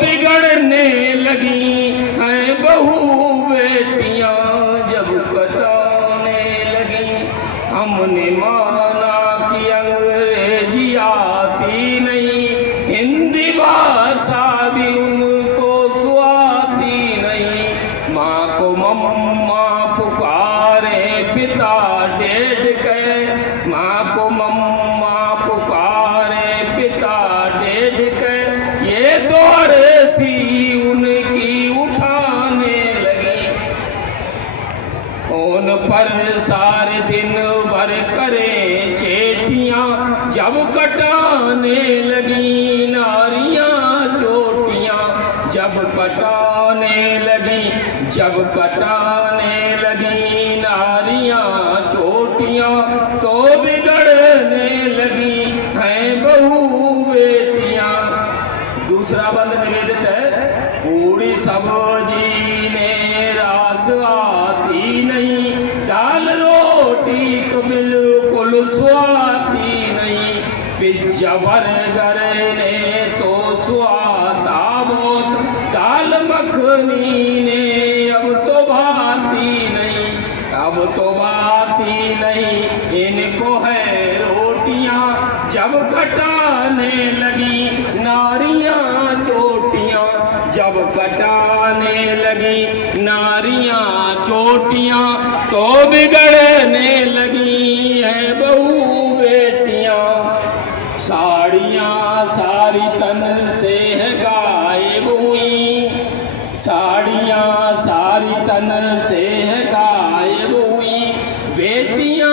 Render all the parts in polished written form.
बिगड़ने लगी हैं बहू बेटियां जब कटाने लगी। हमने माना कि अंग्रेजी आती नहीं, हिंदी भाषा भी उनको सुआती नहीं। माँ को मम्मा पुकारे पिता डेढ़ के, माँ को मम्मा पुकारे पिता डेढ़ के। ये तो अर्थी उनकी उठाने लगी, फोन पर सारे दिन भर करे चेटियां जब कटाने लगी नारियां चोटियां। जब कटाने लगी, जब कटाने लगी नारियां चोटियां, तो बिगड़ने लगी हैं बहू बेटियां। दूसरा बंद निवेदित है। पूरी सब्जी में रास आती नहीं, दाल रोटी तो बिल्कुल स्वाती नहीं। पिज्जा बर्गर ने तो स्वादा बहुत, दाल मखनी ने अब तो भाती नहीं, अब तो भाती नहीं। इनको है रोटियां जब कटाने लगी नारियां चोटियां, जब कटाने लगी नारियां चोटियां, तो बिगड़ने लगी हैं बहू बेटियां। साड़ियां सारी तन से है गायब हुई, साड़ियां सारी तन से है गायब हुई। बेटियां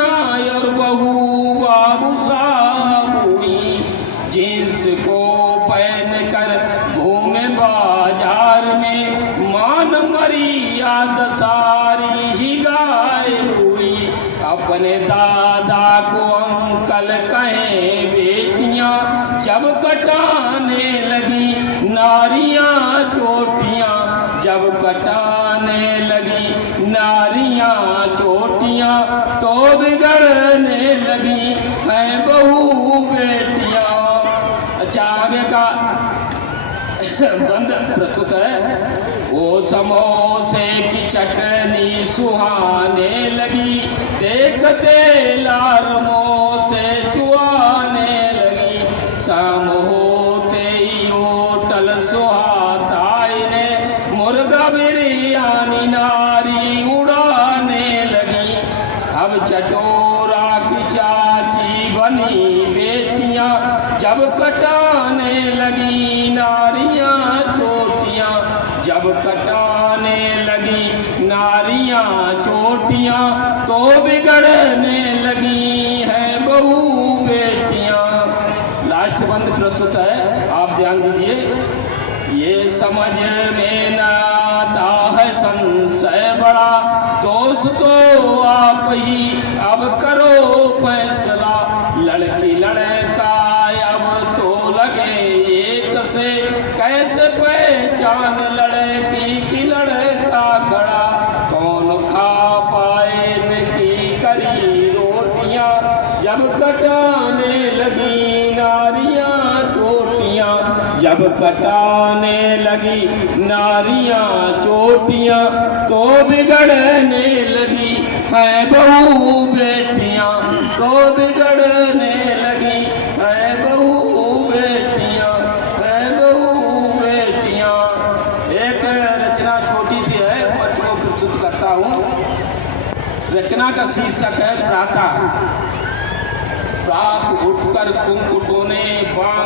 और बहू बाबू साहब हुई, जींस को पहन कर घूमे बाजार में, मान मर्यादा सारी ही गायब हुई। अपने दादा को अंकल कहें बेटियां जब कटाने लगी नारियां चोटियां, जब कटाने लगी नारियां चोटियां, तो बिगड़ने लगी हैं बहू बेटियां। अच्छा, आगे का बंद प्रस्तुत है। वो समोसे की चटनी सुहाने लगी, देखते लार मुंह से चुआने लगी। शाम होते ही होटल सुहाताई ने मुर्गा बिरयानी नारी उड़ाने लगी। अब चटोरा की चाची बनी बेटियां जब कटाने लगी नारियां चोटियां, जब कटाने लगी नारियां चोटियां, तो बिगड़ने लगी हैं बहू बेटियां। लास्ट बंद प्रस्तुत है, आप ध्यान दीजिए। ये समझ में न आता है संशय बड़ा, दोस्त तो आप ही अब करो फैसला। लड़की लड़का अब तो लगे एक से, कैसे पहचान लड़की की लड़का खड़ा। कौन खा पाए इनकी करी रोटियां जब कटाने लगी नारियां चोटियां, जब कटाने लगी नारियां चोटियां, तो बिगड़ने लगी हैं बहू बेटियां, तो बिगड़ने लगी हैं बहू बेटियां, हैं बहू बेटियां। एक रचना छोटी सी है, मंच को प्रस्तुत करता हूँ। रचना का शीर्षक है प्रातः। प्रात उठकर कुंकुटों ने बाण